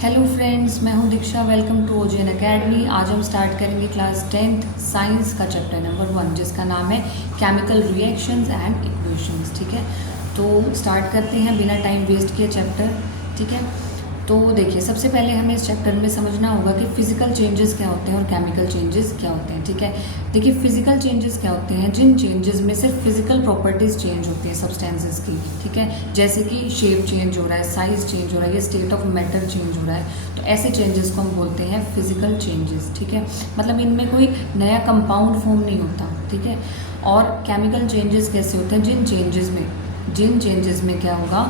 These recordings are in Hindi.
हेलो फ्रेंड्स, मैं हूं Diksha. Welcome to Ojen Academy. आज हम स्टार्ट करेंगे क्लास 10th साइंस का चैप्टर नंबर 1 जिसका नाम है केमिकल रिएक्शंस एंड इक्वेशंस। ठीक है, तो स्टार्ट करते हैं बिना टाइम वेस्ट किए चैप्टर। ठीक है, तो देखिए सबसे पहले हमें इस चैप्टर में समझना होगा कि फिजिकल चेंजेस क्या होते हैं और केमिकल चेंजेस क्या होते हैं। ठीक है, देखिए फिजिकल चेंजेस क्या होते हैं, जिन चेंजेस में सिर्फ फिजिकल प्रॉपर्टीज चेंज होती हैं सब्सटेंसेस की। ठीक है, जैसे कि शेप चेंज हो रहा है, साइज चेंज हो रहा है, या स्टेट ऑफ मैटर चेंज हो रहा है, तो ऐसे चेंजेस को हम बोलते हैं फिजिकल चेंजेस। ठीक है, मतलब इनमें कोई नया कंपाउंड फॉर्म नहीं होता। ठीक है, और केमिकल चेंजेस कैसे होते हैं, जिन चेंजेस में क्या होगा,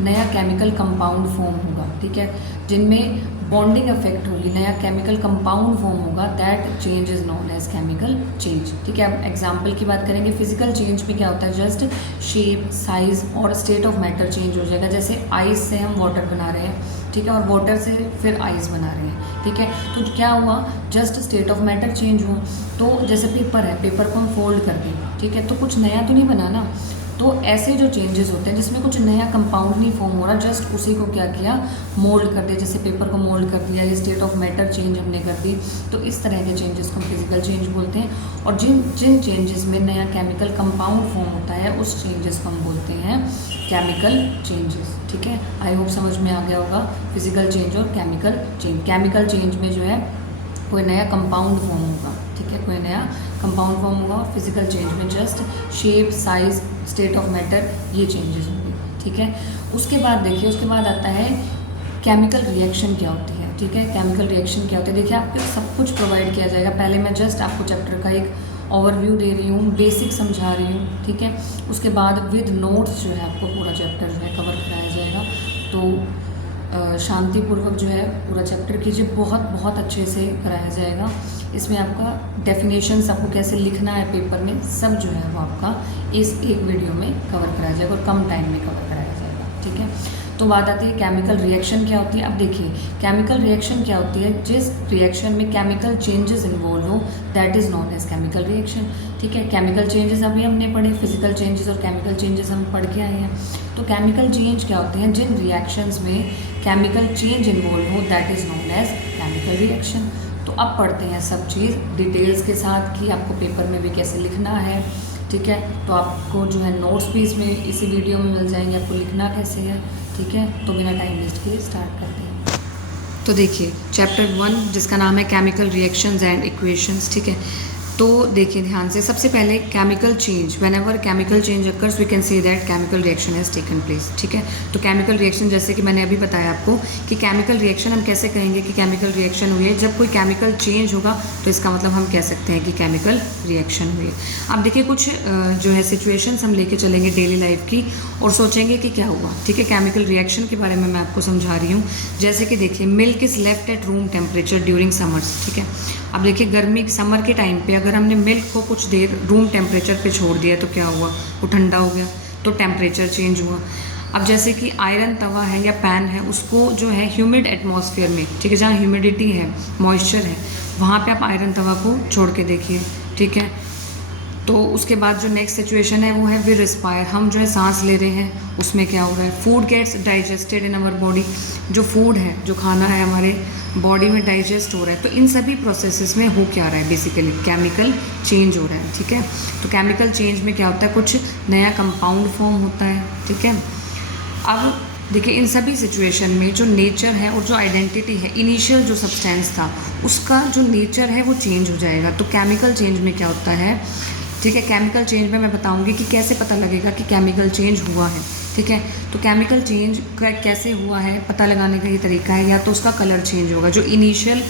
नया केमिकल कंपाउंड फॉर्म होगा। ठीक है, जिनमें बॉन्डिंग इफेक्ट होगी, नया केमिकल कंपाउंड फॉर्म होगा, that change is known as chemical change. ठीक है, अब एग्जांपल की बात करेंगे। फिजिकल चेंज में क्या होता है, जस्ट शेप, साइज और स्टेट ऑफ मैटर चेंज हो जाएगा। जैसे आइस से हम वाटर बना रहे हैं, ठीक है, और वाटर से फिर आइस बना रहे हैं। ठीक है, तो क्या हुआ, just state of matter change हुआ। तो जैसे पेपर है, पेपर को हम फोल्ड कर दें, ठीक है, तो कुछ नया तो नहीं बना ना। तो ऐसे जो चेंजेस होते हैं जिसमें कुछ नया कंपाउंड नहीं फॉर्म हो रहा, जस्ट उसी को क्या किया, मोल्ड कर दिया। जैसे पेपर को मोल्ड कर दिया, या स्टेट ऑफ मैटर चेंज हमने कर दी, तो इस तरह के चेंजेस को हम फिजिकल चेंज बोलते हैं। और जिन जिन चेंजेस में नया केमिकल कंपाउंड फॉर्म होता है, उस चेंजेस को हम बोलते हैं केमिकल चेंजेस। ठीक है, आई होप समझ में आ गया होगा फिजिकल चेंज और केमिकल चेंज। केमिकल चेंज में जो है कोई नया कंपाउंड फॉर्म होगा। ठीक है, कोई नया कंपाउंड फॉर्म होगा। और फिजिकल चेंज में just shape, size, state of matter, ये चेंजेस होंगे। ठीक है, उसके बाद देखिए, उसके बाद आता है केमिकल रिएक्शन क्या होती है। ठीक है, केमिकल रिएक्शन क्या होती है, देखिए आपको सब कुछ प्रोवाइड किया जाएगा। पहले मैं जस्ट आपको चैप्टर का एक ओवरव्यू दे रही हूँ, बेसिक समझा रही हूँ। ठीक है, उसके बाद विद नोट्स जो है आपको पूरा चैप्टर जो है कवर कराया जाएगा। तो शांतिपूर्वक जो है पूरा चैप्टर कीजिए, बहुत बहुत अच्छे से कराया जाएगा। इसमें आपका डेफिनेशंस, आपको कैसे लिखना है पेपर में, सब जो है वो आपका इस एक वीडियो में कवर कराया जाएगा और कम टाइम में कवर कराया जाएगा। ठीक है, तो बात आती है केमिकल रिएक्शन क्या होती है। अब देखिए केमिकल रिएक्शन क्या होती है, जिस रिएक्शन में केमिकल चेंजेस इन्वॉल्व हो, that is known as chemical reaction. ठीक है, केमिकल चेंजेस अभी हमने पढ़े, फिजिकल चेंजेस और केमिकल चेंजेस हम पढ़ के आए हैं। तो केमिकल चेंज क्या होते हैं, जिन रिएक्शंस में केमिकल चेंज इन्वॉल्व हो, that is known as chemical reaction. तो अब पढ़ते हैं सब चीज़ डिटेल्स के साथ कि आपको पेपर में भी कैसे लिखना है। ठीक है, तो आपको जो है नोट्स भी इसमें इसी वीडियो में मिल जाएंगे, आपको लिखना कैसे है। ठीक है, तो बिना टाइम वेस्ट किए स्टार्ट करते हैं। तो देखिए चैप्टर 1 जिसका नाम है केमिकल रिएक्शंस एंड इक्वेशंस। ठीक है, तो देखिए ध्यान से, सबसे पहले chemical change, whenever chemical change occurs we can see that chemical reaction has taken place. ठीक है, तो केमिकल रिएक्शन जैसे कि मैंने अभी बताया आपको कि केमिकल रिएक्शन हम कैसे कहेंगे कि केमिकल रिएक्शन हुई है, जब कोई केमिकल चेंज होगा तो इसका मतलब हम कह सकते हैं कि केमिकल रिएक्शन हुई है। अब देखिए कुछ जो है सिचुएशंस हम लेके चलेंगे डेली लाइफ की और सोचेंगे कि क्या हुआ। ठीक है, केमिकल रिएक्शन के बारे में मैं आपको समझा रही हूँ। जैसे कि देखिए milk is left at room temperature during summers. ठीक है, अब देखिए गर्मी समर के टाइम पे अगर हमने मिल्क को कुछ देर रूम टेम्परेचर पे छोड़ दिया तो क्या हुआ, वो ठंडा हो गया, तो टेम्परेचर चेंज हुआ। अब जैसे कि आयरन तवा है या पैन है, उसको जो है ह्यूमिड एटमॉस्फेयर में, ठीक है, जहाँ ह्यूमिडिटी है, मॉइस्चर है, वहाँ पे आप आयरन तवा को छोड़ के देखिए। ठीक है, तो उसके बाद जो नेक्स्ट सिचुएशन है वो है वी रिस्पायर, हम जो है सांस ले रहे हैं, उसमें क्या हो रहा है, food gets digested in our body, जो फूड है, जो खाना है हमारे बॉडी में डाइजेस्ट हो रहा है। तो इन सभी प्रोसेसेस में हो क्या रहा है, बेसिकली केमिकल चेंज हो रहा है। ठीक है, तो केमिकल चेंज में क्या होता है, कुछ नया कंपाउंड फॉर्म होता है। ठीक है, अब देखिए इन सभी सिचुएशन में जो नेचर है और जो आइडेंटिटी है, इनिशियल जो सब्सटेंस था उसका जो नेचर है वो चेंज हो जाएगा। तो केमिकल चेंज में क्या होता है, ठीक है, केमिकल चेंज में मैं बताऊंगी कि कैसे पता लगेगा कि केमिकल चेंज हुआ है। ठीक है, तो केमिकल चेंज कैसे हुआ है पता लगाने का ये तरीका है, या तो उसका कलर चेंज होगा, जो इनिशियल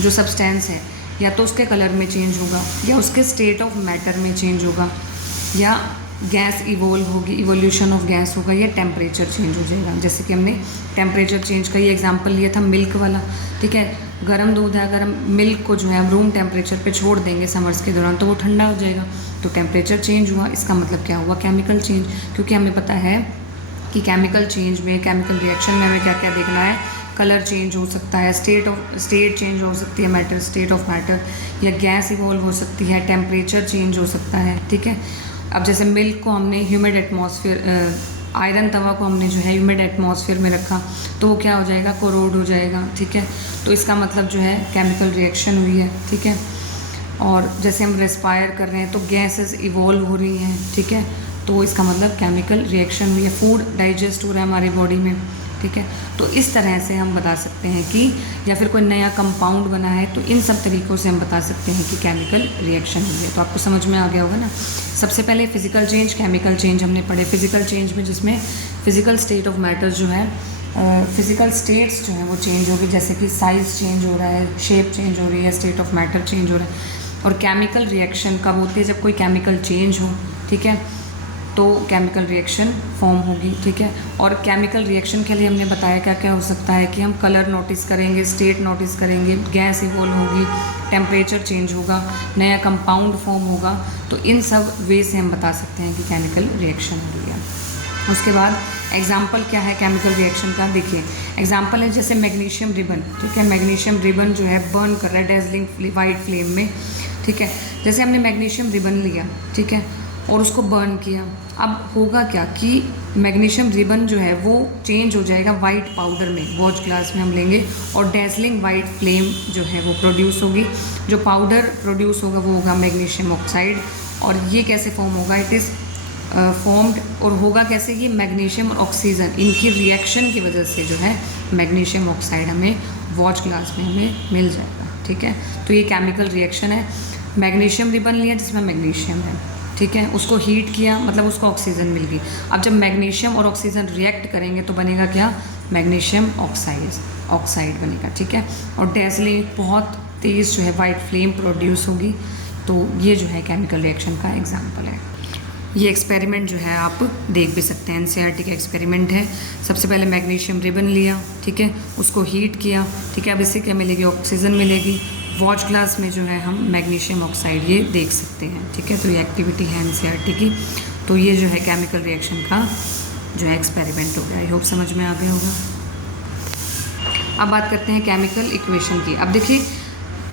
जो सब्सटेंस है, या तो उसके कलर में चेंज होगा, या उसके स्टेट ऑफ मैटर में चेंज होगा, या गैस इवोल्व होगी, इवोल्यूशन ऑफ गैस होगा, या टेम्परेचर चेंज हो जाएगा। जैसे कि हमने टेम्परेचर चेंज का ये एग्जांपल लिया था मिल्क वाला। ठीक है, गर्म दूध है, अगर हम मिल्क को जो है हम रूम टेम्परेचर पे छोड़ देंगे समर्स के दौरान तो वो ठंडा हो जाएगा, तो टेम्परेचर चेंज हुआ। इसका मतलब क्या हुआ, केमिकल चेंज, क्योंकि हमें पता है कि केमिकल चेंज में, केमिकल रिएक्शन में हमें क्या क्या देखना है, कलर चेंज हो सकता है, स्टेट चेंज हो सकती है, मैटर, स्टेट ऑफ मैटर, या गैस इवॉल्व हो सकती है, टेम्परेचर चेंज हो सकता है। ठीक है, अब जैसे मिल्क को हमने ह्यूमिड एटमॉस्फेयर आयरन तवा को हमने जो है ह्यूमिड एटमॉस्फेयर में रखा तो वो क्या हो जाएगा, कोरोड हो जाएगा, ठीक है। तो इसका मतलब जो है केमिकल रिएक्शन हुई है, ठीक है। और जैसे हम रेस्पायर कर रहे हैं तो गैसेस इवॉल्व हो रही हैं, ठीक है, तो इसका मतलब केमिकल रिएक्शन हुई है। फूड डाइजेस्ट हो रहा है हमारी बॉडी में, ठीक है। तो इस तरह से हम बता सकते हैं कि, या फिर कोई नया कंपाउंड बना है, तो इन सब तरीक़ों से हम बता सकते हैं कि केमिकल रिएक्शन हुई है। तो आपको समझ में आ गया होगा ना। सबसे पहले फिजिकल चेंज, केमिकल चेंज हमने पढ़े। फिजिकल चेंज में जिसमें फिजिकल स्टेट ऑफ मैटर जो है, फिजिकल स्टेट्स जो है वो चेंज होगी, जैसे कि साइज़ चेंज हो रहा है, शेप चेंज हो रही है, स्टेट ऑफ मैटर चेंज हो रहा है। और केमिकल रिएक्शन कब होती है, जब कोई केमिकल चेंज हो, ठीक है, तो केमिकल रिएक्शन फॉर्म होगी, ठीक है। और केमिकल रिएक्शन के लिए हमने बताया क्या क्या हो सकता है कि हम कलर नोटिस करेंगे, स्टेट नोटिस करेंगे, गैस इवॉल्व होगी, टेम्परेचर चेंज होगा, नया कंपाउंड फॉर्म होगा। तो इन सब वे से हम बता सकते हैं कि केमिकल रिएक्शन हो रही है। उसके बाद एग्जाम्पल क्या है केमिकल रिएक्शन का, देखिए एग्जाम्पल है जैसे मैग्नीशियम रिबन, ठीक है। मैग्नीशियम रिबन जो है बर्न कर रहा है डेजलिंग वाइट फ्लेम में, ठीक है। जैसे हमने मैग्नीशियम रिबन लिया, ठीक है, और उसको बर्न किया, अब होगा क्या कि मैग्नीशियम रिबन जो है वो चेंज हो जाएगा वाइट पाउडर में, वॉच ग्लास में हम लेंगे, और डेजलिंग वाइट फ्लेम जो है वो प्रोड्यूस होगी। जो पाउडर प्रोड्यूस होगा वो होगा मैग्नीशियम ऑक्साइड। और ये कैसे फॉर्म होगा, इट इज़ फॉर्म्ड, और होगा कैसे, ये मैग्नीशियम और ऑक्सीजन इनकी रिएक्शन की वजह से जो है मैग्नीशियम ऑक्साइड हमें वॉच ग्लास में हमें मिल जाएगा, ठीक है। तो ये केमिकल रिएक्शन है। मैग्नीशियम रिबन लिया जिसमें मैग्नीशियम है, ठीक है, उसको हीट किया, मतलब उसको ऑक्सीजन मिल गई। अब जब मैग्नीशियम और ऑक्सीजन रिएक्ट करेंगे तो बनेगा क्या, मैग्नीशियम ऑक्साइड बनेगा, ठीक है। और डेजलिंग बहुत तेज़ जो है वाइट फ्लेम प्रोड्यूस होगी। तो ये जो है केमिकल रिएक्शन का एग्जाम्पल है। ये एक्सपेरिमेंट जो है आप देख भी सकते हैं, एनसीईआरटी का एक्सपेरिमेंट है। सबसे पहले मैग्नीशियम रिबन लिया, ठीक है, उसको हीट किया, ठीक है। अब इससे क्या मिलेगी, ऑक्सीजन मिलेगी। वॉच ग्लास में जो है हम मैग्नीशियम ऑक्साइड ये देख सकते हैं, ठीक है। तो ये एक्टिविटी है एनसीईआरटी की। तो ये जो है केमिकल रिएक्शन का जो है एक्सपेरिमेंट हो गया। आई होप समझ में आ गया होगा। अब बात करते हैं केमिकल इक्वेशन की। अब देखिए,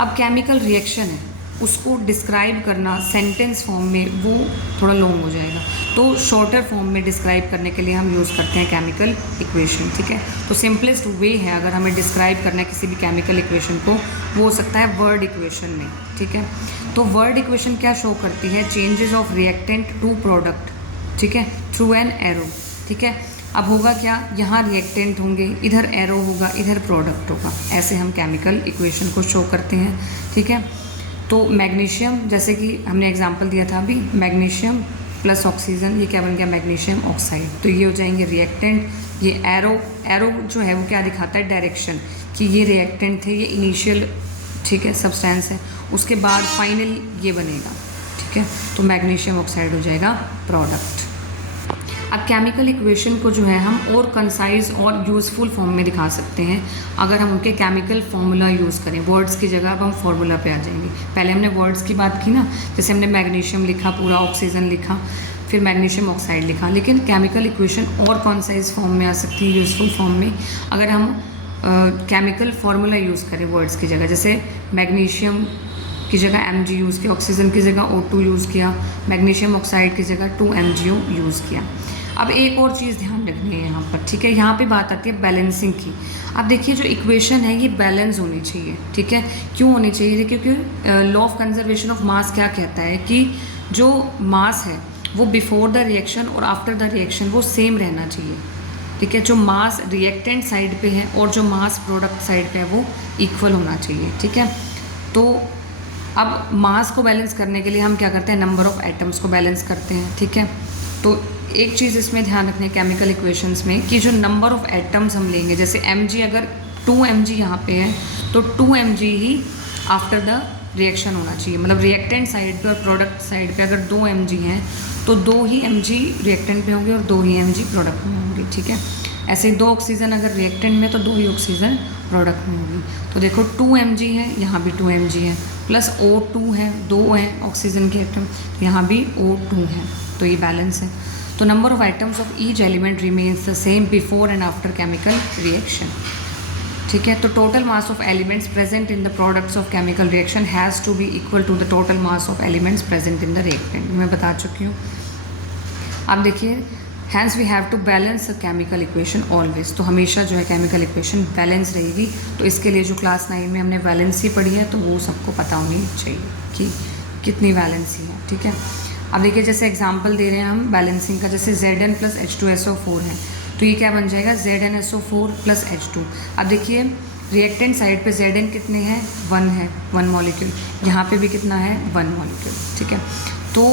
अब केमिकल रिएक्शन है, उसको डिस्क्राइब करना सेंटेंस फॉर्म में वो थोड़ा लॉन्ग हो जाएगा। तो शॉर्टर फॉर्म में डिस्क्राइब करने के लिए हम यूज़ करते हैं केमिकल इक्वेशन, ठीक है। तो सिंपलेस्ट वे है अगर हमें डिस्क्राइब करना है किसी भी केमिकल इक्वेशन को, वो हो सकता है वर्ड इक्वेशन में, ठीक है। तो वर्ड इक्वेशन क्या शो करती है, changes of reactant to product, ठीक है, थ्रू एन एरो, ठीक है। अब होगा क्या, यहाँ रिएक्टेंट होंगे, इधर एरो होगा, इधर प्रोडक्ट होगा। ऐसे हम केमिकल इक्वेशन को शो करते हैं, ठीक है। तो मैग्नीशियम, जैसे कि हमने एग्जांपल दिया था अभी, मैग्नीशियम प्लस ऑक्सीजन, ये क्या बन गया, मैग्नीशियम ऑक्साइड। तो ये हो जाएंगे रिएक्टेंट। ये एरो जो है वो क्या दिखाता है, डायरेक्शन, कि ये रिएक्टेंट थे, ये इनिशियल, ठीक है, सब्सटेंस है। उसके बाद फाइनल ये बनेगा, ठीक है। तो मैग्नीशियम ऑक्साइड हो जाएगा प्रोडक्ट। अब केमिकल इक्वेशन को जो है हम और कंसाइज और यूज़फुल फॉर्म में दिखा सकते हैं अगर हम उनके केमिकल फार्मूला यूज़ करें। वर्ड्स की जगह अब हम फार्मूला पे आ जाएंगे। पहले हमने वर्ड्स की बात की ना, जैसे हमने मैग्नीशियम लिखा, पूरा ऑक्सीजन लिखा, फिर मैग्नीशियम ऑक्साइड लिखा। लेकिन केमिकल इक्वेशन और कंसाइज फॉर्म में आ सकती है, यूज़फुल फॉर्म में, अगर हम केमिकल फार्मूला यूज़ करें वर्ड्स की जगह। जैसे मैग्नीशियम की जगह Mg यूज़ किया, ऑक्सीजन की जगह O2 यूज़ किया, मैग्नीशियम ऑक्साइड की जगह 2MgO यूज़ किया। अब एक और चीज़ ध्यान रखनी है यहाँ पर, ठीक है। यहाँ पे बात आती है बैलेंसिंग की। अब देखिए, जो इक्वेशन है ये बैलेंस होनी चाहिए, ठीक है। क्यों होनी चाहिए, क्योंकि law of conservation of mass क्या कहता है कि जो मास है वो बिफोर द रिएक्शन और आफ्टर द रिएक्शन वो सेम रहना चाहिए, ठीक है। जो मास रिएक्टेंट साइड पे है और जो मास प्रोडक्ट साइड पे है वो इक्वल होना चाहिए, ठीक है। तो अब मास को बैलेंस करने के लिए हम क्या करते हैं, नंबर ऑफ एटम्स को बैलेंस करते हैं, ठीक है। तो एक चीज़ इसमें ध्यान रखने केमिकल इक्वेशंस में कि जो नंबर ऑफ एटम्स हम लेंगे, जैसे Mg अगर 2Mg यहाँ पे है तो 2Mg he after the reaction होना चाहिए। मतलब रिएक्टेंट साइड पे और प्रोडक्ट साइड पे अगर 2Mg हैं तो 2 ही Mg रिएक्टेंट पे होंगे और 2 ही Mg प्रोडक्ट में होंगे, ठीक है। ऐसे 2 ऑक्सीजन अगर रिएक्टेंट में तो 2 ही ऑक्सीजन प्रोडक्ट में होगी। तो देखो 2Mg है, यहाँ भी 2Mg है, प्लस O2 है, 2 है ऑक्सीजन के एटम, यहाँ भी O2 है, तो ये बैलेंस है। तो number of items of each element remains the same before and after chemical reaction, ठीक है। तो total mass of elements present in the products of chemical reaction has to be equal to the total mass of elements present in the reactant. मैं बता चुकी हूँ। अब देखिए, hence we have to balance a chemical equation always. तो हमेशा जो है केमिकल इक्वेशन बैलेंस रहेगी। तो इसके लिए जो क्लास 9 में हमने वैलेंसी पढ़ी है तो वो सबको पता होनी चाहिए कि कितनी वैलेंसी है, ठीक है। अब देखिए जैसे एग्जांपल दे रहे हैं हम बैलेंसिंग का, जैसे Zn + H2SO4 है तो ये क्या बन जाएगा ZnSO4 + H2। अब देखिए रिएक्टेंट साइड पे Zn कितने हैं 1 है, 1 मॉलिक्यूल, यहाँ पे भी कितना है 1 मॉलिक्यूल, ठीक है। तो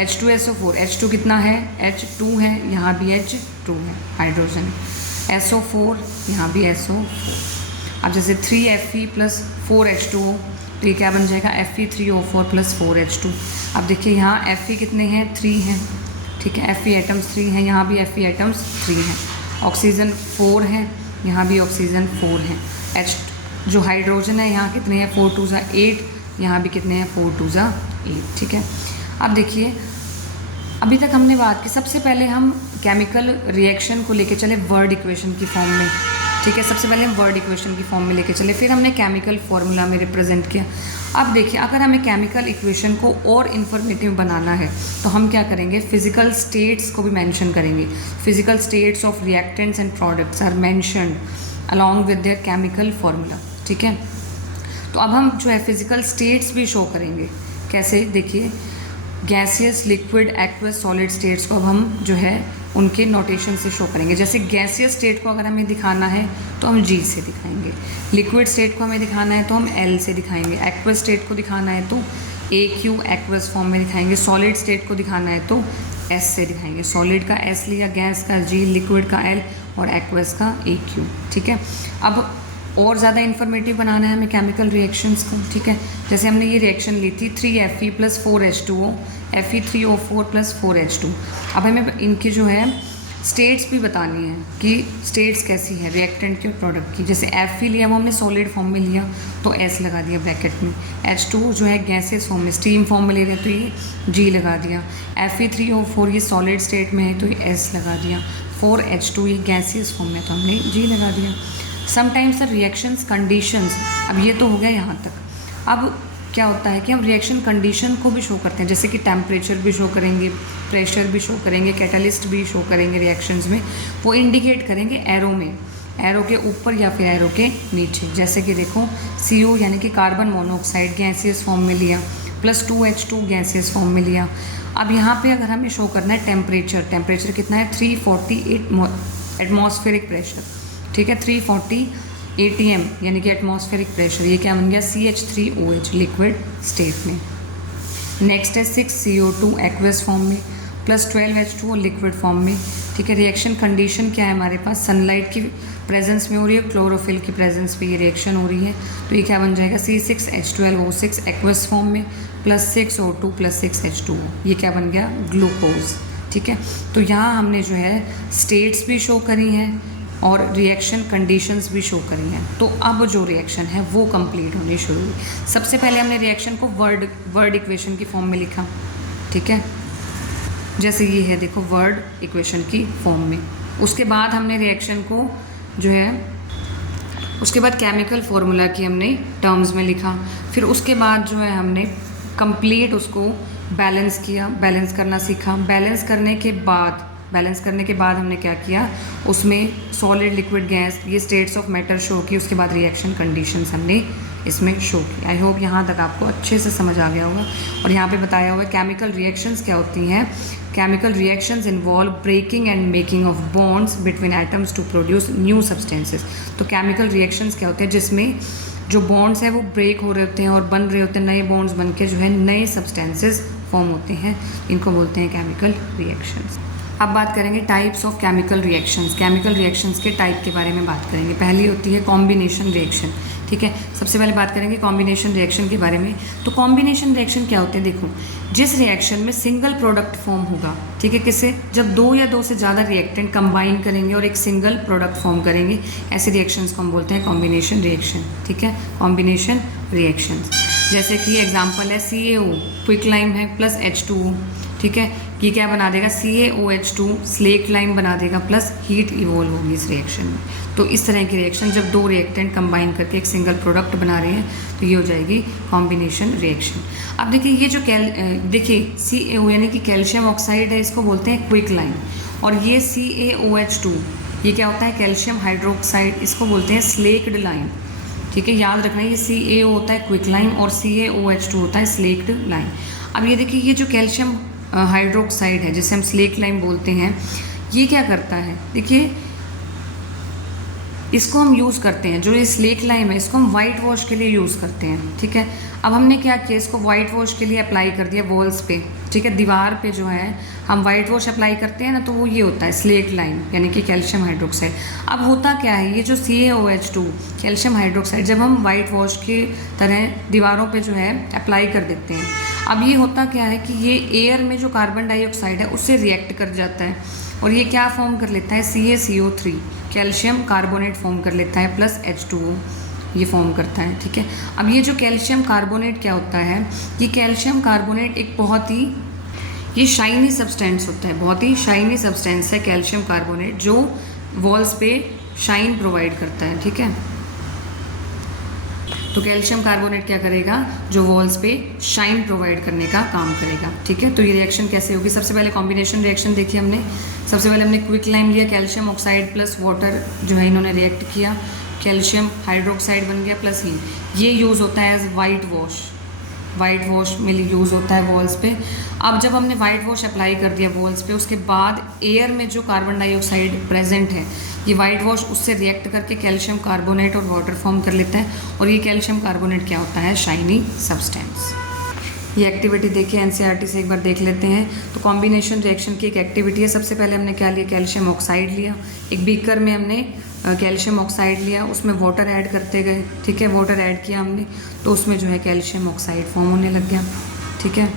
H2SO4 H2 कितना है H2 है, यहाँ भी H2 है हाइड्रोजन, SO4 यहाँ भी SO4। अब जैसे 3Fe + 4H2O तो ये क्या बन जाएगा Fe3O4 + 4H2। अब देखिए यहाँ Fe कितने हैं 3 हैं, ठीक है, Fe एटम्स 3 हैं, यहाँ भी Fe एटम्स 3 हैं, ऑक्सीजन 4 है, यहाँ भी ऑक्सीजन 4 है। H जो हाइड्रोजन है यहाँ कितने हैं 4 2 8, यहाँ भी कितने हैं 4 2 8, ठीक है। अब देखिए अभी तक हमने बात की, सबसे पहले हम केमिकल रिएक्शन को लेके चले वर्ड इक्वेशन की फॉर्म में, ठीक है। सबसे पहले हम वर्ड इक्वेशन की फॉर्म में लेके चले, फिर हमने केमिकल फॉर्मूला में रिप्रेजेंट किया। अब देखिए अगर हमें केमिकल इक्वेशन को और इन्फॉर्मेटिव बनाना है तो हम क्या करेंगे, फिजिकल स्टेट्स को भी मेंशन करेंगे। Physical states of reactants and products are mentioned along with their chemical formula, ठीक है। तो अब हम जो है फिजिकल स्टेट्स भी शो करेंगे। कैसे, देखिए gaseous, liquid, aqueous, solid states को अब हम जो है उनके नोटेशन से शो करेंगे। जैसे गैसियस स्टेट को अगर हमें दिखाना है तो हम G से दिखाएंगे, लिक्विड स्टेट को हमें दिखाना है तो हम L से दिखाएंगे, एक्वस स्टेट को दिखाना है तो AQ एक्वस फॉर्म में दिखाएंगे, सॉलिड स्टेट को दिखाना है तो S से दिखाएंगे। सॉलिड का S लिया, गैस का G, लिक्विड का L और एक्वस का AQ, ठीक है। अब और ज़्यादा इन्फॉर्मेटिव बनाना है हमें केमिकल रिएक्शंस को, ठीक है। जैसे हमने ये रिएक्शन ली थी 3Fe + 4H2O, Fe3O4 + 4H2। अब हमें इनकी जो है स्टेट्स भी बतानी है कि स्टेट्स कैसी है रिएक्टेंट की और प्रोडक्ट की। जैसे Fe लिया वो हमने सॉलिड फॉर्म में लिया तो S लगा दिया ब्रैकेट में, H2 जो है गैसेस फॉर्म में स्टीम फॉर्म में ले रहे हैं तो ये G लगा दिया, Fe3O4 ये सॉलिड स्टेट में है तो ये S लगा दिया, 4H2 ये गैसियस फॉर्म में तो हमने G लगा दिया। समटाइम्स द रिएक्शंस कंडीशंस, अब ये तो हो गया यहाँ तक। अब क्या होता है कि हम रिएक्शन कंडीशन को भी शो करते हैं, जैसे कि टेम्परेचर भी शो करेंगे, प्रेशर भी शो करेंगे, कैटलिस्ट भी शो करेंगे रिएक्शंस में, वो इंडिकेट करेंगे एरो में, एरो के ऊपर या फिर एरो के नीचे। जैसे कि देखो CO यानी कि कार्बन मोनोऑक्साइड गैसियस फॉर्म में लिया, + 2H2 गैसियस फॉर्म में लिया। अब यहाँ पे अगर हमें शो करना है टेम्परेचर, टेम्परेचर कितना है 348 एटमॉस्फेरिक प्रेशर, ठीक है, 340 ATM यानी कि एटमॉस्फेरिक प्रेशर, ये क्या बन गया CH3OH लिक्विड स्टेट में। नेक्स्ट है 6CO2 एक्वस फॉर्म में, + 12H2O लिक्विड फॉर्म में, ठीक है। रिएक्शन कंडीशन क्या है हमारे पास, सनलाइट की प्रेजेंस में हो रही है, क्लोरोफिल की प्रेजेंस पे ये रिएक्शन हो रही है तो ये क्या बन जाएगा C6H12O6 एक्वस फॉर्म में, + 6O2 + 6H2O, ये क्या बन गया ग्लूकोज, ठीक है। तो यहाँ हमने जो है स्टेट्स भी शो करी हैं और रिएक्शन कंडीशंस भी शो करी हैं। तो अब जो रिएक्शन है वो कंप्लीट होनी शुरू हुई। सबसे पहले हमने रिएक्शन को वर्ड इक्वेशन की फॉर्म में लिखा, ठीक है, जैसे ये है देखो वर्ड इक्वेशन की फॉर्म में। उसके बाद हमने रिएक्शन को जो है उसके बाद केमिकल फार्मूला की हमने टर्म्स में लिखा, फिर उसके बाद जो है हमने कंप्लीट उसको बैलेंस किया, बैलेंस करना सीखा। बैलेंस करने के बाद हमने क्या किया, उसमें सॉलिड, लिक्विड, गैस ये स्टेट्स ऑफ मैटर शो की, उसके बाद रिएक्शन कंडीशंस हमने इसमें शो की। आई होप यहाँ तक आपको अच्छे से समझ आ गया होगा। और यहाँ पे बताया हुआ है केमिकल रिएक्शंस क्या होती हैं। Chemical reactions involve breaking and making of bonds between atoms to produce new substances. तो केमिकल रिएक्शंस क्या होते हैं, जिसमें जो बॉन्ड्स हैं वो ब्रेक हो रहे होते हैं और बन रहे होते हैं, नए बॉन्ड्स बन के जो है नए सब्सटेंसेस फॉर्म होते हैं, इनको बोलते हैं केमिकल रिएक्शंस। अब बात करेंगे types of chemical reactions. Chemical reactions के टाइप के बारे में बात करेंगे। पहली होती है कॉम्बिनेशन रिएक्शन, ठीक है। सबसे पहले बात करेंगे कॉम्बिनेशन रिएक्शन के बारे में। तो कॉम्बिनेशन रिएक्शन क्या होते हैं, देखो जिस रिएक्शन में सिंगल प्रोडक्ट फॉर्म होगा, ठीक है, किससे, जब 2 या 2 से ज़्यादा रिएक्टेंट कंबाइन करेंगे और एक सिंगल प्रोडक्ट फॉर्म करेंगे, ऐसे रिएक्शंस को हम बोलते हैं कॉम्बिनेशन रिएक्शन, ठीक है। कॉम्बिनेशन रिएक्शंस जैसे कि एग्जांपल है CaO क्विक लाइम है + H2O, ठीक है, ये क्या बना देगा CaOH2 स्लेट लाइम बना देगा प्लस हीट इवॉल्व होगी इस रिएक्शन में। तो इस तरह की रिएक्शन जब 2 रिएक्टेंट कंबाइन करके एक सिंगल प्रोडक्ट बना रहे हैं तो ये हो जाएगी कॉम्बिनेशन रिएक्शन। अब देखिए ये जो देखिए CaO यानी कि कैल्शियम ऑक्साइड है, इसको बोलते हैं क्विक लाइम, और ये CaOH2 ये क्या होता है, कैल्शियम हाइड्रोक्साइड, इसको बोलते हैं स्लेक्ड लाइम। ठीक है, याद रखना ये CaO होता है क्विक लाइम और CaOH2 होता है स्लेक्ड लाइम। अब ये देखिए ये जो कैल्शियम हाइड्रोक्साइड है जिसे हम स्लेक्ड लाइम बोलते हैं, ये क्या करता है, देखिए इसको हम यूज़ करते हैं, जो ये स्लेक लाइम है इसको हम वाइट वॉश के लिए यूज़ करते हैं। ठीक है, अब हमने क्या किया, इसको वाइट वॉश के लिए अप्लाई कर दिया वॉल्स पे। ठीक है, दीवार पे जो है हम वाइट वॉश अप्लाई करते हैं ना, तो वो ये होता है स्लेक लाइम यानी कि कैल्शियम हाइड्रोक्साइड। अब होता क्या है, ये जो CaOH2 कैल्शियम हाइड्रोक्साइड जब हम वाइट वॉश की तरह दीवारों पे जो है अप्लाई कर देते हैं, अब ये होता क्या है कि ये एयर में जो कार्बन डाइऑक्साइड है उससे रिएक्ट कर जाता है और ये क्या फॉर्म कर लेता है, CaCO3 कैल्शियम कार्बोनेट फॉर्म कर लेता है प्लस H2O ये फॉर्म करता है। ठीक है, अब ये जो कैल्शियम कार्बोनेट क्या होता है, ये कैल्शियम कार्बोनेट एक बहुत ही ये शाइनी सब्सटेंस होता है, बहुत ही शाइनी सब्सटेंस है कैल्शियम कार्बोनेट जो वॉल्स पे शाइन प्रोवाइड करता है। ठीक है, तो कैल्शियम कार्बोनेट क्या करेगा, जो वॉल्स पे शाइन प्रोवाइड करने का काम करेगा। ठीक है, तो ये रिएक्शन कैसे होगी, सबसे पहले कॉम्बिनेशन रिएक्शन देखिए हमने। सबसे पहले हमने क्विक लाइम लिया, कैल्शियम ऑक्साइड प्लस वाटर जो है इन्होंने रिएक्ट किया, कैल्शियम हाइड्रोक्साइड बन गया प्लस हीट। ये यूज़ होता है as white wash, white wash में यूज़ होता है वॉल्स पे। अब जब हमने वाइट वॉश अप्लाई कर दिया वॉल्स पे, उसके बाद एयर में जो कार्बन डाइऑक्साइड प्रेजेंट है, ये वाइट वॉश उससे रिएक्ट करके कैल्शियम कार्बोनेट और वाटर फॉर्म कर लेता है और ये कैल्शियम कार्बोनेट क्या होता है, शाइनी सब्सटेंस। ये एक्टिविटी देखिए NCERT से एक बार देख लेते हैं। तो कॉम्बिनेशन रिएक्शन की एक एक्टिविटी है। सबसे पहले हमने क्या लिया, कैल्शियम ऑक्साइड लिया, एक बीकर में हमने कैल्शियम ऑक्साइड लिया, उसमें वाटर ऐड करते गए। ठीक है, वाटर ऐड किया हमने तो उसमें जो है कैल्शियम ऑक्साइड फॉर्म होने लग गया। ठीक है,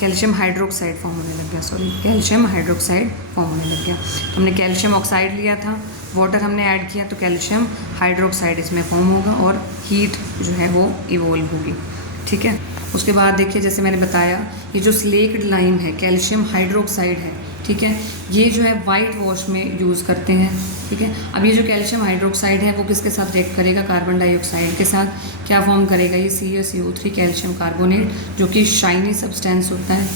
कैल्शियम हाइड्रोक्साइड फॉर्म होने लग गया, सॉरी कैल्शियम हाइड्रोक्साइड फॉर्म होने लग गया। तो हमने कैल्शियम ऑक्साइड लिया था, वाटर हमने ऐड किया तो कैल्शियम हाइड्रोक्साइड इसमें फॉर्म होगा और हीट जो है वो इवोल्व होगी। ठीक है, उसके बाद देखिए जैसे मैंने बताया ये जो स्लेक्ड लाइम है कैल्शियम हाइड्रोक्साइड है। ठीक है, ये जो है वाइट वॉश में यूज़ करते हैं। ठीक है, अब ये जो कैल्शियम हाइड्रोक्साइड है वो किसके साथ रिएक्ट करेगा, कार्बन डाइऑक्साइड के साथ। क्या फॉर्म करेगा, ये CaCO3 कैल्शियम कार्बोनेट जो कि शाइनी सब्सटेंस होता है।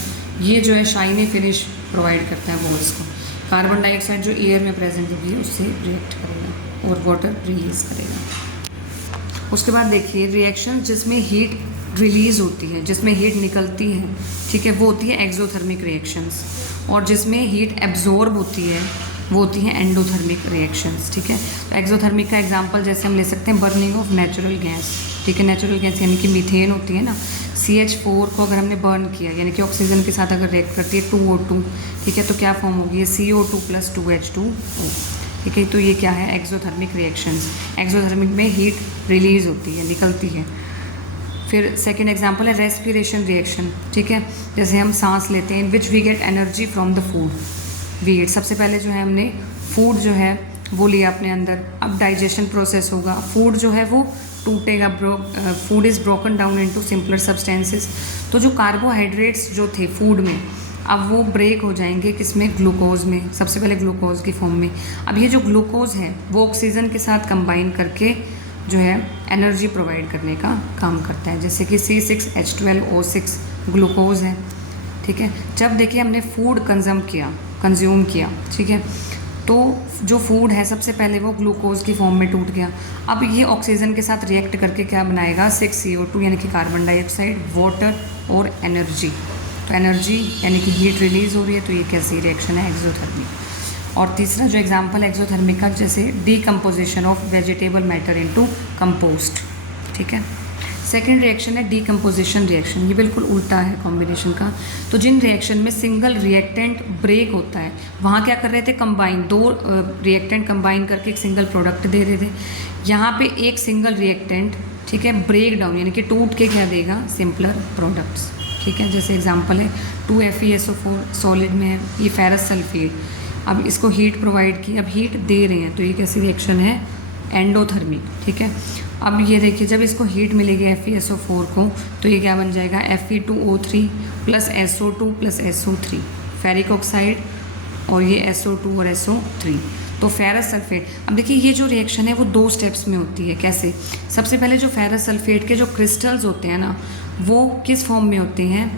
ये जो है शाइनी फिनिश प्रोवाइड करता है वॉल्स को। कार्बन डाइऑक्साइड जो एयर में प्रेजेंट होगी उससे रिएक्ट करेगा और वाटर रिलीज करेगा। उसके बाद देखिए रिएक्शन जिसमें हीट रिलीज़ होती है, जिसमें हीट निकलती है, ठीक है, वो होती है एक्सोथर्मिक रिएक्शंस। और जिसमें हीट एब्जॉर्ब होती है वो होती है एंडोथर्मिक रिएक्शंस। ठीक है, तो एक्सोथर्मिक का एग्जांपल जैसे हम ले सकते हैं बर्निंग ऑफ नेचुरल गैस। ठीक है, नेचुरल गैस यानी कि मीथेन होती है ना, CH4 को अगर हमने बर्न किया यानी कि ऑक्सीजन के साथ अगर रिएक्ट करती है 2O2, ठीक है, तो क्या फॉर्म होगी, ये CO2 + 2H2O। ठीक है, तो ये क्या है, एक्सोथर्मिक रिएक्शंस। एक्सोथर्मिक में हीट रिलीज़ होती है, निकलती है। फिर सेकेंड एग्जाम्पल है रेस्पिरेशन रिएक्शन। ठीक है, जैसे हम सांस लेते हैं, which we get energy from the food we eat. सबसे पहले जो है हमने फूड जो है वो लिया अपने अंदर, अब डाइजेशन प्रोसेस होगा, फूड जो है वो टूटेगा, food is broken down into simpler substances. तो जो कार्बोहाइड्रेट्स जो थे फूड में अब वो ब्रेक हो जाएंगे किसमें, ग्लूकोज में, सबसे पहले ग्लूकोज की फॉर्म में। अब ये जो ग्लूकोज है वो ऑक्सीजन के साथ कंबाइन करके जो है एनर्जी प्रोवाइड करने का काम करता है, जैसे कि C6H12O6 ग्लूकोज है। ठीक है, जब देखिए हमने फूड कंज्यूम किया, ठीक है, तो जो फूड है सबसे पहले वो ग्लूकोज की फॉर्म में टूट गया। अब ये ऑक्सीजन के साथ रिएक्ट करके क्या बनाएगा, 6CO2 यानी कि कार्बन डाइऑक्साइड, वाटर और एनर्जी। तो एनर्जी यानी कि हीट रिलीज़ हो रही है, तो ये कैसी रिएक्शन है, एक्सोथर्मिक। और तीसरा जो एग्जांपल एक्सोथर्मिक का, जैसे decomposition of vegetable matter into compost. ठीक है, सेकेंड रिएक्शन है डीकम्पोजिशन रिएक्शन, ये बिल्कुल उल्टा है कॉम्बिनेशन का। तो जिन रिएक्शन में सिंगल रिएक्टेंट ब्रेक होता है वहाँ क्या कर रहे थे, कंबाइन, दो रिएक्टेंट कंबाइन करके एक सिंगल प्रोडक्ट दे रहे थे। यहाँ पे एक सिंगल रिएक्टेंट, ठीक है, ब्रेक डाउन यानी कि टूट के क्या देगा, सिंपलर प्रोडक्ट्स। ठीक है, जैसे एग्जांपल है 2FeSO4 सॉलिड में है, ये फेरस सल्फेट, अब इसको हीट प्रोवाइड की, अब हीट दे रहे हैं, तो ये कैसी रिएक्शन है, एंडोथर्मिक। ठीक है, अब ये देखिए जब इसको हीट मिलेगी FeSO4 को, तो ये क्या बन जाएगा, Fe2O3 + SO2 + SO3, ferric oxide, और ये SO2 और SO3, तो फेरस सल्फेट। अब देखिए ये जो रिएक्शन है वो 2 स्टेप्स में होती है। कैसे, सबसे पहले जो फेरस सल्फेट के जो क्रिस्टल्स होते हैं ना, वो किस फॉर्म में होते हैं,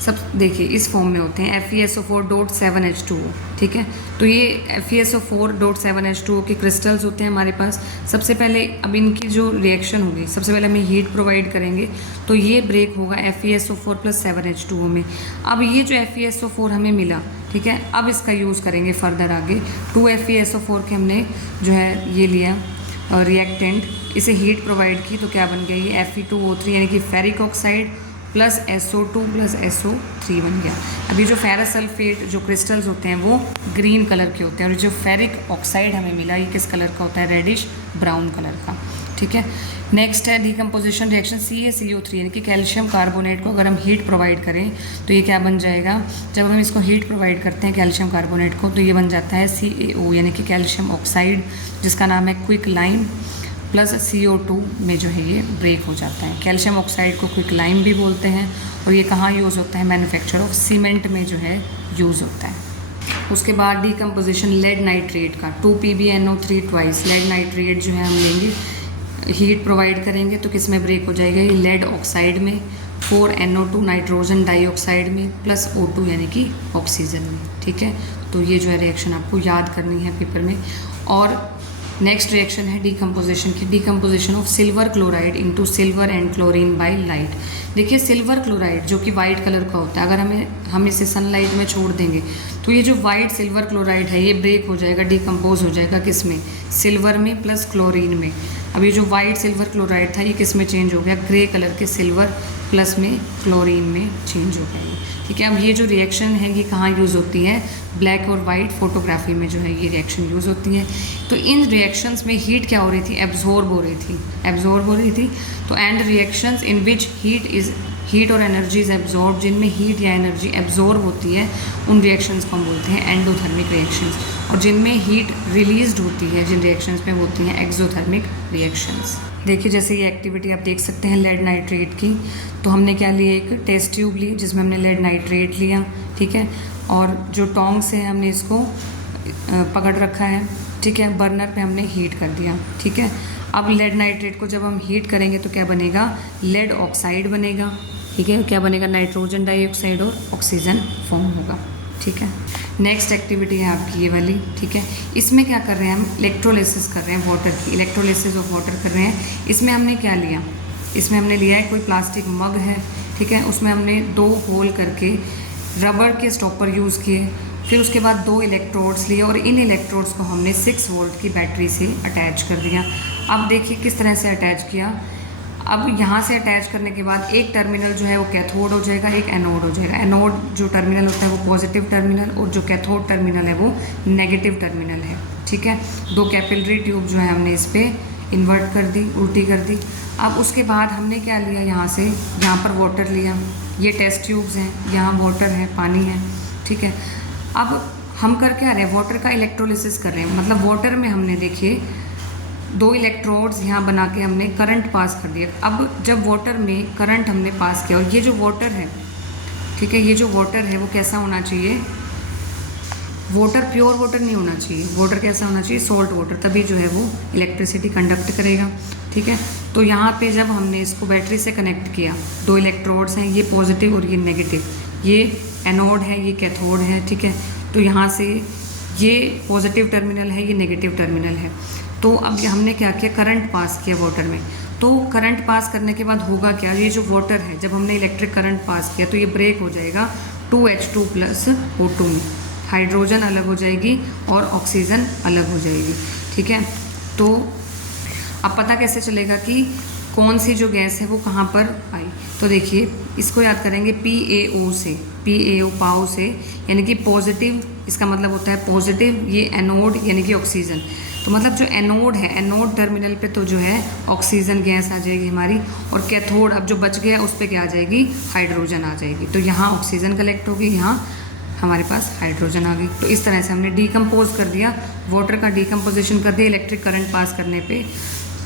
सब देखिए इस फॉर्म में होते हैं FeSO4.7H2O, ठीक है। तो ये FeSO4.7H2O के क्रिस्टल्स होते हैं हमारे पास। सबसे पहले अब इनकी जो रिएक्शन होगी, सबसे पहले हमें हीट प्रोवाइड करेंगे तो ये ब्रेक होगा FeSO4+7H2O में। अब ये जो FeSO4 हमें मिला, ठीक है, अब इसका यूज़ करेंगे फर्दर आगे। 2 FeSO4 के हमने जो है ये लिया रिएक्टेंट, इसे हीट प्रोवाइड की तो क्या बन गया ये Fe2O3 यानी कि ferric oxide plus SO2 plus SO3 बन गया। अभी जो फेरस सल्फेट जो क्रिस्टल्स होते हैं वो ग्रीन कलर के होते हैं और जो फेरिक ऑक्साइड हमें मिला ये किस कलर का होता है, रेडिश ब्राउन कलर का, ठीक है। नेक्स्ट है डिकम्पोजिशन रिएक्शन CaCO3 यानी कि कैल्शियम कार्बोनेट को अगर हम हीट प्रोवाइड करें तो ये क्या बन जाएगा, जब हम इसको हीट प्रोवाइड करते हैं कैल्शियम कार्बोनेट को तो ये बन जाता है CaO यानी कि कैल्शियम ऑक्साइड, जिसका नाम है क्विक लाइम प्लस CO2 में जो है ये ब्रेक हो जाता है। कैल्शियम ऑक्साइड को क्विक लाइम भी बोलते हैं और ये कहाँ यूज़ होता है, मैन्युफैक्चर ऑफ सीमेंट में जो है यूज़ होता है। उसके बाद डिकम्पोजिशन लेड नाइट्रेट का 2PbNO3 ट्वाइस। लेड नाइट्रेट जो है हम लेंगे, हीट प्रोवाइड करेंगे तो किस में ब्रेक हो जाएगा, ये लेड ऑक्साइड में, 4NO2 नाइट्रोजन डाइऑक्साइड में प्लस O2 यानी कि ऑक्सीजन में, ठीक है। तो ये जो है रिएक्शन आपको याद करनी है पेपर में। और नेक्स्ट रिएक्शन है डिकम्पोजिशन की, decomposition of silver chloride into silver and chlorine by light. देखिए सिल्वर क्लोराइड जो कि वाइट कलर का होता है, अगर हम इसे सनलाइट में छोड़ देंगे तो ये जो वाइट सिल्वर क्लोराइड है ये ब्रेक हो जाएगा, डिकम्पोज हो जाएगा किस में, सिल्वर में प्लस क्लोरीन में। अब ये जो वाइट सिल्वर क्लोराइड था ये किस में चेंज हो गया, ग्रे कलर के सिल्वर प्लस में क्लोरीन में चेंज हो गया, ठीक है। अब ये जो रिएक्शन है ये कहाँ यूज़ होती है, ब्लैक और वाइट फोटोग्राफी में जो है ये रिएक्शन यूज़ होती है। तो इन रिएक्शंस में हीट क्या हो रही थी, एब्जॉर्ब हो रही थी। तो and reactions in which heat और एनर्जी इज एब्जॉर्ब, जिनमें हीट या एनर्जी एब्जॉर्ब होती है उन रिएक्शंस को हम बोलते हैं एंडोथर्मिक रिएक्शंस, और जिनमें हीट रिलीज्ड होती है जिन रिएक्शंस में होती हैं एक्सोथर्मिक रिएक्शंस। देखिए जैसे ये एक्टिविटी आप देख सकते हैं लेड नाइट्रेट की, तो हमने क्या लिया, एक टेस्ट ट्यूब ली जिसमें हमने लेड नाइट्रेट लिया, ठीक है, और जो टोंग से हमने इसको पकड़ रखा है, ठीक है, बर्नर पे हमने हीट कर दिया, ठीक है। अब लेड नाइट्रेट को जब हम हीट करेंगे तो क्या बनेगा, लेड ऑक्साइड बनेगा, ठीक है, क्या बनेगा, नाइट्रोजन डाइऑक्साइड और ऑक्सीजन फॉर्म होगा, ठीक है। नेक्स्ट एक्टिविटी है आपकी ये वाली, ठीक है। इसमें क्या कर रहे हैं हम, इलेक्ट्रोलिसिस कर रहे हैं वाटर की, इलेक्ट्रोलिसिस ऑफ वाटर कर रहे हैं। इसमें हमने क्या लिया, इसमें हमने लिया है कोई प्लास्टिक मग है, ठीक है, उसमें हमने 2 होल करके रबर के स्टॉपर यूज़ किए, फिर उसके बाद 2 इलेक्ट्रोड्स लिए और इन इलेक्ट्रोड्स को हमने 6 वोल्ट की बैटरी से अटैच कर दिया। अब देखिए किस तरह से अटैच किया। अब यहाँ से अटैच करने के बाद एक टर्मिनल जो है वो कैथोड हो जाएगा, एक एनोड हो जाएगा। एनोड जो टर्मिनल होता है वो पॉजिटिव टर्मिनल और जो कैथोड टर्मिनल है वो नेगेटिव टर्मिनल है, ठीक है। 2 कैपिलरी ट्यूब जो है हमने इस पर इन्वर्ट कर दी, उल्टी कर दी। अब उसके बाद हमने क्या लिया, यहाँ पर वाटर लिया, ये टेस्ट ट्यूब्स हैं, यहाँ वाटर है, पानी है, ठीक है। अब हम कर क्या रहे हैं, वाटर का इलेक्ट्रोलिसिस कर रहे हैं, मतलब वाटर में हमने देखिए 2 इलेक्ट्रोड्स यहाँ बना के हमने करंट पास कर दिया। अब जब वाटर में करंट हमने पास किया और ये जो वाटर है, ठीक है, ये जो वाटर है वो कैसा होना चाहिए, वाटर प्योर वाटर नहीं होना चाहिए, वाटर कैसा होना चाहिए, सॉल्ट वाटर, तभी जो है वो इलेक्ट्रिसिटी कंडक्ट करेगा, ठीक है। तो यहाँ पे जब हमने इसको बैटरी से कनेक्ट किया, 2 इलेक्ट्रोड्स हैं, ये पॉजिटिव और ये नेगेटिव, ये एनोड है, ये कैथोड है, ठीक है। तो यहाँ से ये पॉजिटिव टर्मिनल है, ये नेगेटिव टर्मिनल है। तो अब हमने क्या किया, करंट पास किया वाटर में। तो करंट पास करने के बाद होगा क्या, ये जो वाटर है जब हमने इलेक्ट्रिक करंट पास किया तो ये ब्रेक हो जाएगा 2H2 प्लस O2 में, हाइड्रोजन अलग हो जाएगी और ऑक्सीजन अलग हो जाएगी, ठीक है। तो अब पता कैसे चलेगा कि कौन सी जो गैस है वो कहाँ पर आई, तो देखिए इसको याद करेंगे PaO से, PaO पाओ से, यानी कि पॉजिटिव, इसका मतलब होता है पॉजिटिव, ये एनोड यानी कि ऑक्सीजन। तो मतलब जो एनोड है, एनोड टर्मिनल पे तो जो है ऑक्सीजन गैस आ जाएगी हमारी, और कैथोड अब जो बच गया उस पर क्या आ जाएगी, हाइड्रोजन आ जाएगी। तो यहाँ ऑक्सीजन कलेक्ट होगी, यहाँ हमारे पास हाइड्रोजन आ गई। तो इस तरह से हमने डिकम्पोज कर दिया, वाटर का डिकम्पोजिशन कर दिया, इलेक्ट्रिक करंट पास करने पे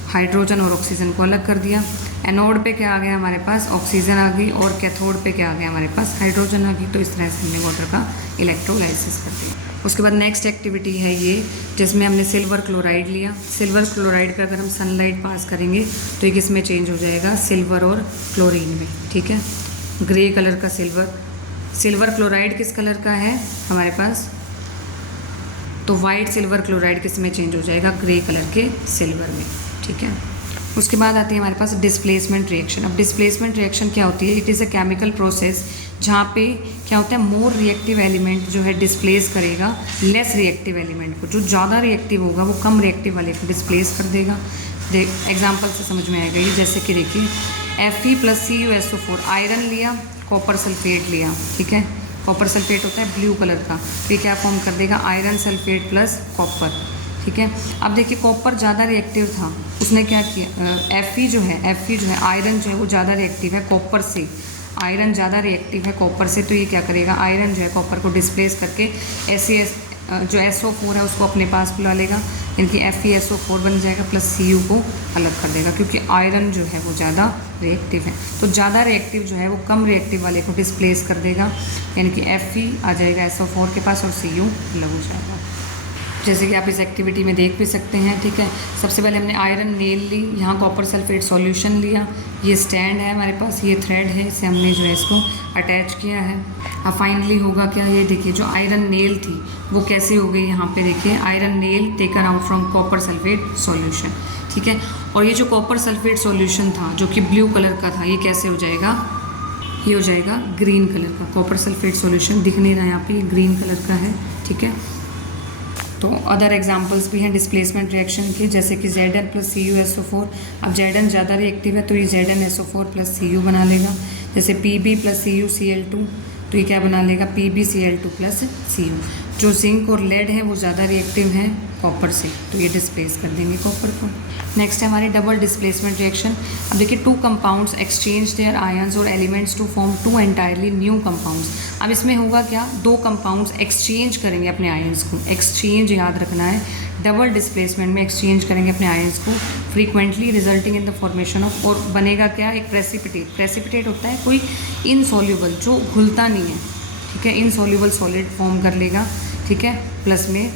हाइड्रोजन और ऑक्सीजन को अलग कर दिया। एनोड पे क्या आ गया हमारे पास, ऑक्सीजन आ गई, और कैथोड पे क्या आ गया हमारे पास, हाइड्रोजन आ गई। तो इस तरह से हमने वाटर का इलेक्ट्रोलाइसिस कर दिया। उसके बाद नेक्स्ट एक्टिविटी है ये, जिसमें हमने सिल्वर क्लोराइड लिया। सिल्वर क्लोराइड पे अगर हम सनलाइट पास करेंगे तो ये किस में चेंज हो जाएगा, सिल्वर और क्लोरीन में, ठीक है। ग्रे कलर का सिल्वर सिल्वर क्लोराइड किस कलर का है हमारे पास, तो वाइट सिल्वर क्लोराइड किस में चेंज हो जाएगा, ग्रे कलर के सिल्वर में, ठीक है। उसके बाद आती है हमारे पास डिस्प्लेसमेंट रिएक्शन। अब डिस्प्लेसमेंट रिएक्शन क्या होती है, it is a chemical process जहाँ पे क्या होता है, मोर रिएक्टिव एलिमेंट जो है डिस्प्लेस करेगा लेस रिएक्टिव एलिमेंट को। जो ज़्यादा रिएक्टिव होगा वो कम रिएक्टिव वाले को डिस्प्लेस कर देगा। एग्जाम्पल से समझ में आएगा ये, जैसे कि देखिए Fe + CuSO4, आयरन लिया, कॉपर सल्फेट लिया, ठीक है। कॉपर सल्फेट होता है ब्लू कलर का, तो ये क्या फॉर्म कर देगा, आयरन सल्फेट प्लस कॉपर, ठीक है। अब देखिए कॉपर ज़्यादा रिएक्टिव था, उसने क्या किया, Fe जो है आयरन जो है वो ज़्यादा रिएक्टिव है कॉपर से, आयरन ज़्यादा रिएक्टिव है कॉपर से, तो ये क्या करेगा, आयरन जो है कॉपर को डिस्प्लेस करके जो SO4 है उसको अपने पास बुला लेगा, यानी FeSO4 बन जाएगा प्लस Cu को अलग कर देगा, क्योंकि आयरन जो है वो ज़्यादा रिएक्टिव है। तो ज़्यादा रिएक्टिव जो है वो कम रिएक्टिव वाले को डिस्प्लेस कर देगा, यानी कि Fe आ जाएगा SO4 के पास और Cu अलग हो जाएगा। जैसे कि आप इस एक्टिविटी में देख भी सकते हैं, ठीक है। सबसे पहले हमने आयरन नेल ली, यहाँ कॉपर सल्फेट सॉल्यूशन लिया, ये स्टैंड है हमारे पास, ये थ्रेड है, इसे हमने जो है इसको अटैच किया है। अब फाइनली होगा क्या, ये देखिए जो आयरन नेल थी वो कैसे हो गई, यहाँ पे देखिए iron nail taken out from copper sulphate solution, ठीक है। और ये जो कॉपर सल्फेट सॉल्यूशन था जो कि ब्लू कलर का था, ये कैसे हो जाएगा, ये हो जाएगा ग्रीन कलर का। कॉपर सल्फेट सॉल्यूशन दिख नहीं रहा यहाँ पे, ये ग्रीन कलर का है, ठीक है। तो अदर एग्जांपल्स भी हैं डिस्प्लेसमेंट रिएक्शन के, जैसे कि Zn + CuSO4। अब Zn ज़्यादा रिएक्टिव है तो ये ZnSO4 + Cu बना लेगा। जैसे Pb + CuCl2, तो ये क्या बना लेगा, PbCl2 + Cu। जो जिंक और लेड है वो ज़्यादा रिएक्टिव है कॉपर से, तो ये डिस्प्लेस कर देंगे कॉपर को। नेक्स्ट है हमारी डबल डिस्प्लेसमेंट रिएक्शन। अब देखिए two compounds exchange their ions और elements to form two entirely new compounds. अब इसमें होगा क्या, दो कंपाउंड्स एक्सचेंज करेंगे अपने आयंस को, एक्सचेंज याद रखना है, डबल डिस्प्लेसमेंट में एक्सचेंज करेंगे अपने आयंस को frequently, resulting in the formation of, और बनेगा क्या, एक प्रेसिपिटेट। प्रेसिपिटेट होता है कोई इनसॉल्युबल जो घुलता नहीं है, ठीक है, इनसॉल्युबल सॉलिड फॉर्म कर लेगा, ठीक है, प्लस में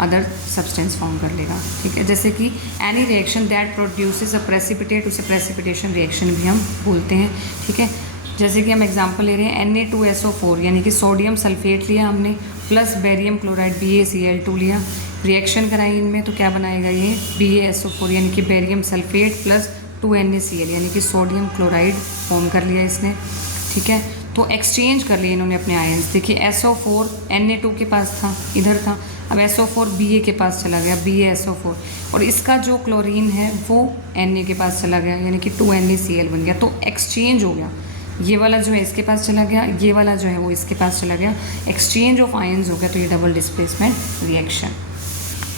अदर सब्सटेंस फॉर्म कर लेगा, ठीक है। जैसे कि any reaction that produces a precipitate, उसे प्रेसिपिटेशन रिएक्शन भी हम बोलते हैं, ठीक है। जैसे कि हम एग्जांपल ले रहे हैं Na2SO4, यानी कि सोडियम सल्फेट लिया हमने प्लस बेरियम क्लोराइड BaCl2 लिया, रिएक्शन कराई इनमें, तो क्या बनाएगा ये BaSO4, यानी कि बेरियम सल्फेट प्लस 2NaCl, यानी कि सोडियम क्लोराइड फॉर्म कर लिया इसने, ठीक है। तो एक्सचेंज कर लिए इन्होंने अपने आयंस। देखिए SO4 Na2 के पास था, इधर था, अब SO4 Ba के पास चला गया, BaSO4, और इसका जो क्लोरीन है वो Na के पास चला गया, यानी कि 2NaCl बन गया। तो एक्सचेंज हो गया, ये वाला जो है इसके पास चला गया, ये वाला जो है वो इसके पास चला गया, एक्सचेंज ऑफ आयंस हो गया, तो ये डबल डिस्प्लेसमेंट रिएक्शन,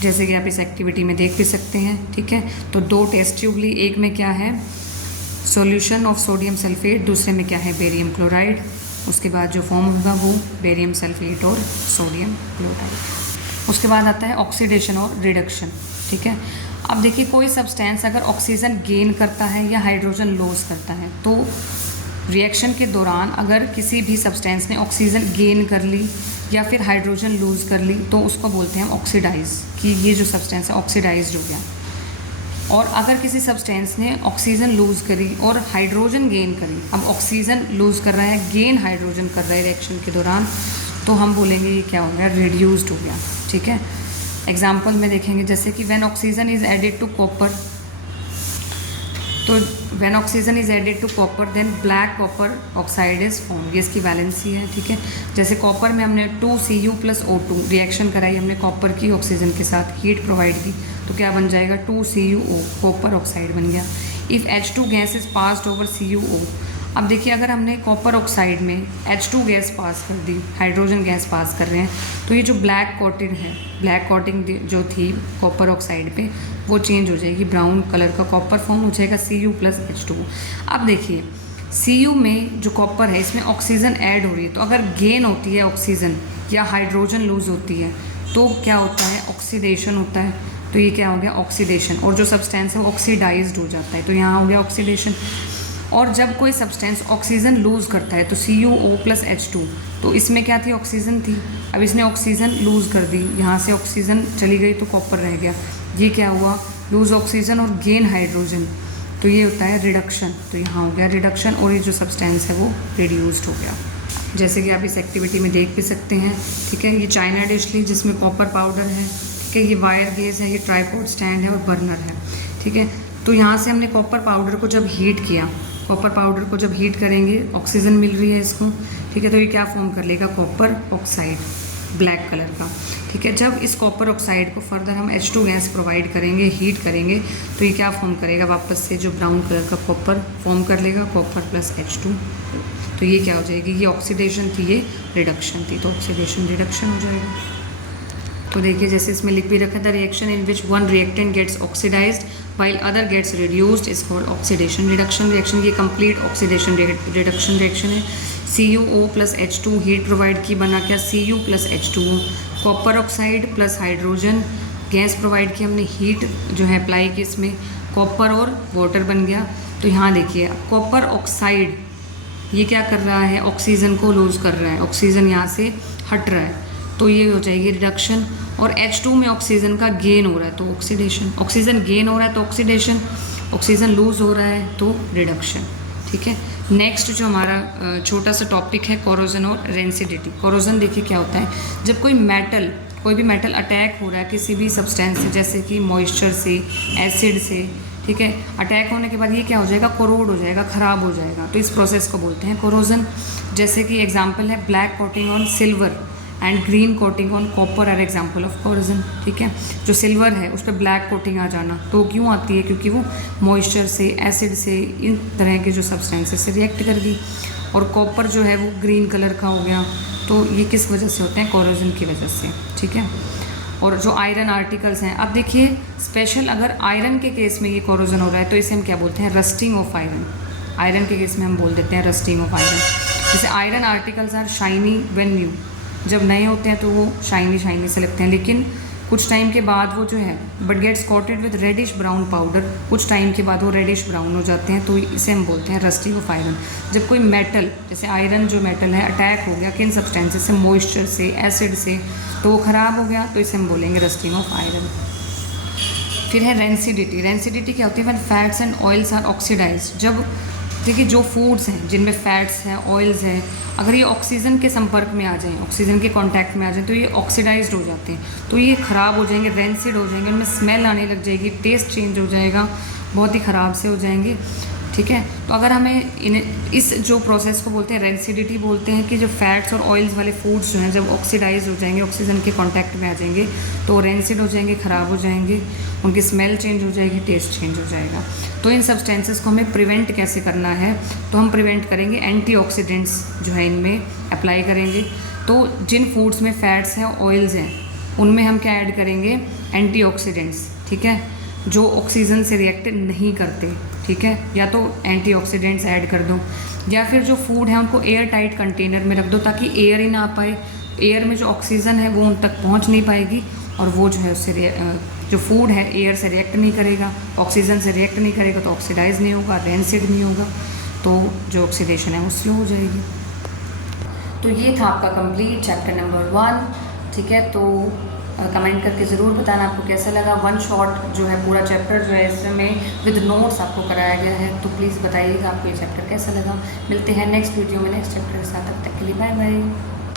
जैसे कि आप इस एक्टिविटी में देख भी सकते हैं, ठीक है। तो दो टेस्ट ट्यूब ली, एक में क्या है सॉल्यूशन ऑफ सोडियम सल्फेट, दूसरे में क्या है बेरियम क्लोराइड, उसके बाद जो फॉर्म होगा वो बेरियम सल्फेट और सोडियम क्लोराइड। उसके बाद आता है ऑक्सीडेशन और रिडक्शन, ठीक है। अब देखिए कोई सब्सटेंस अगर ऑक्सीजन गेन करता है या हाइड्रोजन लॉस करता है, तो रिएक्शन के दौरान अगर किसी भी सब्सटेंस ने ऑक्सीजन गेन कर ली या फिर हाइड्रोजन लूज़ कर ली, तो उसको बोलते हैं हम ऑक्सीडाइज, कि ये जो सब्सटेंस है ऑक्सीडाइज्ड हो गया। और अगर किसी सब्सटेंस ने ऑक्सीजन लूज़ करी और हाइड्रोजन गेन करी, अब ऑक्सीजन लूज़ कर रहा है, गेन हाइड्रोजन कर रहा है रिएक्शन के दौरान, तो हम बोलेंगे ये क्या हो गया, रिड्यूस्ड हो गया, ठीक है। एग्जाम्पल में देखेंगे, जैसे कि when oxygen is added to copper, तो when oxygen is added to copper then black copper oxide is form, ये इसकी वैलेंसी है, ठीक है। जैसे कॉपर में हमने 2Cu + O2 रिएक्शन कराई हमने कॉपर की ऑक्सीजन के साथ, हीट प्रोवाइड की, तो क्या बन जाएगा 2CuO, कॉपर ऑक्साइड बन गया। If H2 gas is passed over CuO, अब देखिए अगर हमने कॉपर ऑक्साइड में H2 गैस पास कर दी, हाइड्रोजन गैस पास कर रहे हैं, तो ये जो ब्लैक कोटेड है, ब्लैक कोटिंग जो थी कॉपर ऑक्साइड पे, वो चेंज हो जाएगी, ब्राउन कलर का कॉपर फॉर्म हो जाएगा Cu + H2। अब देखिए Cu में जो कॉपर है इसमें ऑक्सीजन ऐड हो रही है, तो अगर गेन होती है ऑक्सीजन या हाइड्रोजन लूज होती है तो क्या होता है, ऑक्सीडेशन होता है, तो ये क्या हो गया ऑक्सीडेशन, और जो सब्सटेंस है वो ऑक्सीडाइज्ड हो जाता है, तो यहाँ हो गया ऑक्सीडेशन। और जब कोई सब्सटेंस ऑक्सीजन लूज़ करता है तो CuO + H2, तो इसमें क्या थी, ऑक्सीजन थी, अब इसने ऑक्सीजन लूज़ कर दी, यहाँ से ऑक्सीजन चली गई तो कॉपर रह गया, ये क्या हुआ, लूज़ ऑक्सीजन और गेन हाइड्रोजन, तो ये होता है रिडक्शन, तो यहाँ हो गया रिडक्शन, और ये जो सब्सटेंस है वो रिड्यूस्ड हो गया। जैसे कि आप इस एक्टिविटी में देख भी सकते हैं। ठीक है, ये चाइना डिश ली जिसमें कॉपर पाउडर है। ठीक है, ये वायर गेज है, ये ट्राइपॉड स्टैंड है और बर्नर है। ठीक है, तो यहाँ से हमने कॉपर पाउडर को जब हीट किया, कॉपर पाउडर को जब हीट करेंगे ऑक्सीजन मिल रही है इसको। ठीक है, तो ये क्या फॉर्म कर लेगा, कॉपर ऑक्साइड ब्लैक कलर का। ठीक है, जब इस कॉपर ऑक्साइड को फर्दर हम H2 गैस प्रोवाइड करेंगे, हीट करेंगे, तो ये क्या फॉर्म करेगा, वापस से जो ब्राउन कलर का कॉपर फॉर्म कर लेगा, कॉपर प्लस H2। तो ये क्या हो जाएगी, ये ऑक्सीडेशन थी, ये रिडक्शन थी, तो ऑक्सीडेशन रिडक्शन हो जाएगा। तो देखिए जैसे इसमें लिख भी रखा था, reaction in which one reactant gets oxidized while other gets reduced is called oxidation reduction reaction। ये complete oxidation reduction reaction है। CuO plus H2 heat provide की, बना क्या, Cu plus H2O, copper oxide plus hydrogen gas provide की हमने, हीट जो है अप्लाई की इसमें, कॉपर और वाटर बन गया। तो यहाँ देखिए कॉपर ऑक्साइड ये क्या कर रहा है, ऑक्सीजन को लूज कर रहा है, ऑक्सीजन यहाँ से हट रहा है, तो ये हो जाएगी रिडक्शन। और H2 में ऑक्सीजन का गेन हो रहा है तो ऑक्सीडेशन, ऑक्सीजन गेन हो रहा है तो ऑक्सीडेशन, ऑक्सीजन लूज हो रहा है तो रिडक्शन। ठीक है, नेक्स्ट जो हमारा छोटा सा टॉपिक है कोरोजन और रेंसिडिटी। कोरोजन देखिए क्या होता है, जब कोई भी मेटल अटैक हो रहा है किसी भी सब्सटेंस से, जैसे कि मॉइस्चर से, एसिड से, ठीक है, अटैक होने के बाद ये क्या हो जाएगा, कोरोड हो जाएगा, ख़राब हो जाएगा, तो इस प्रोसेस को बोलते हैं कोरोजन। जैसे कि एग्जांपल है black coating on silver and green coating on copper are example of corrosion. ठीक है, जो सिल्वर है उस पर ब्लैक कोटिंग आ जाना, तो क्यों आती है, क्योंकि वो मॉइस्चर से, एसिड से, इन तरह के जो सब्सटेंसेस से रिएक्ट कर गई। और कॉपर जो है वो ग्रीन कलर का हो गया, तो ये किस वजह से होते हैं, कोरोजन की वजह से। ठीक है, और जो आयरन आर्टिकल्स हैं, अब देखिए स्पेशल अगर आयरन के केस में ये कोरोजन हो रहा है तो इसे हम क्या बोलते हैं, रस्टिंग ऑफ आयरन। आयरन के केस में हम बोल देते हैं रस्टिंग ऑफ आयरन। जैसे iron articles are shiny when new, जब नए होते हैं तो वो शाइनी से लगते हैं, लेकिन कुछ टाइम के बाद वो जो है but gets coated with reddish brown powder, कुछ टाइम के बाद वो रेडिश ब्राउन हो जाते हैं, तो इसे हम बोलते हैं रस्टिंग ऑफ आयरन। जब कोई मेटल, जैसे आयरन जो मेटल है अटैक हो गया किन सब्सटेंसेस से, मॉइस्चर से, एसिड से, तो वो ख़राब हो गया, तो इसे हम बोलेंगे रस्टिंग ऑफ आयरन। फिर है रेंसिडिटी। रेंसिडिटी क्या होती है, when fats and oils are oxidized. जब देखिए जो फूड्स हैं जिनमें फैट्स हैं, ऑयल्स हैं, अगर ये ऑक्सीजन के संपर्क में आ जाएं, ऑक्सीजन के कांटेक्ट में आ जाएं, तो ये ऑक्सीडाइज्ड हो जाते हैं, तो ये ख़राब हो जाएंगे, रेंसिड हो जाएंगे, उनमें स्मेल आने लग जाएगी, टेस्ट चेंज हो जाएगा, बहुत ही ख़राब से हो जाएंगे। ठीक है, तो अगर हमें इस जो प्रोसेस को बोलते हैं रेंसिडिटी बोलते हैं, कि जो फैट्स और ऑयल्स वाले फूड्स जो हैं जब ऑक्सीडाइज हो जाएंगे, ऑक्सीजन के कांटेक्ट में आ जाएंगे, तो रेंसिड हो जाएंगे, ख़राब हो जाएंगे, उनकी स्मेल चेंज हो जाएगी, टेस्ट चेंज हो जाएगा। तो इन सब्सटेंसेस को हमें प्रिवेंट कैसे करना है, तो हम प्रिवेंट करेंगे एंटीऑक्सीडेंट्स जो है इनमें अप्लाई करेंगे। तो जिन फूड्स में फैट्स हैं, ऑयल्स हैं, उनमें हम क्या ऐड करेंगे, एंटीऑक्सीडेंट्स। ठीक है, जो ऑक्सीजन से रिएक्ट नहीं करते। ठीक है, या तो एंटीऑक्सीडेंट्स ऐड कर दो, या फिर जो फूड है उनको एयर टाइट कंटेनर में रख दो ताकि एयर ही ना आ पाए, एयर में जो ऑक्सीजन है वो उन तक पहुंच नहीं पाएगी, और वो जो है उससे जो फूड है एयर से रिएक्ट नहीं करेगा, ऑक्सीजन से रिएक्ट नहीं करेगा, तो ऑक्सीडाइज नहीं होगा, रेंसिड नहीं होगा, तो जो ऑक्सीडेशन है वो स्लो हो जाएगी। तो ये था आपका कंप्लीट चैप्टर नंबर 1। ठीक है, तो कमेंट करके ज़रूर बताना आपको कैसा लगा। वन शॉट जो है पूरा चैप्टर जो है इसमें विद नोट्स आपको कराया गया है, तो प्लीज़ बताइएगा आपको ये चैप्टर कैसा लगा। मिलते हैं नेक्स्ट वीडियो में नेक्स्ट चैप्टर के साथ, तब तक के लिए बाय बाय।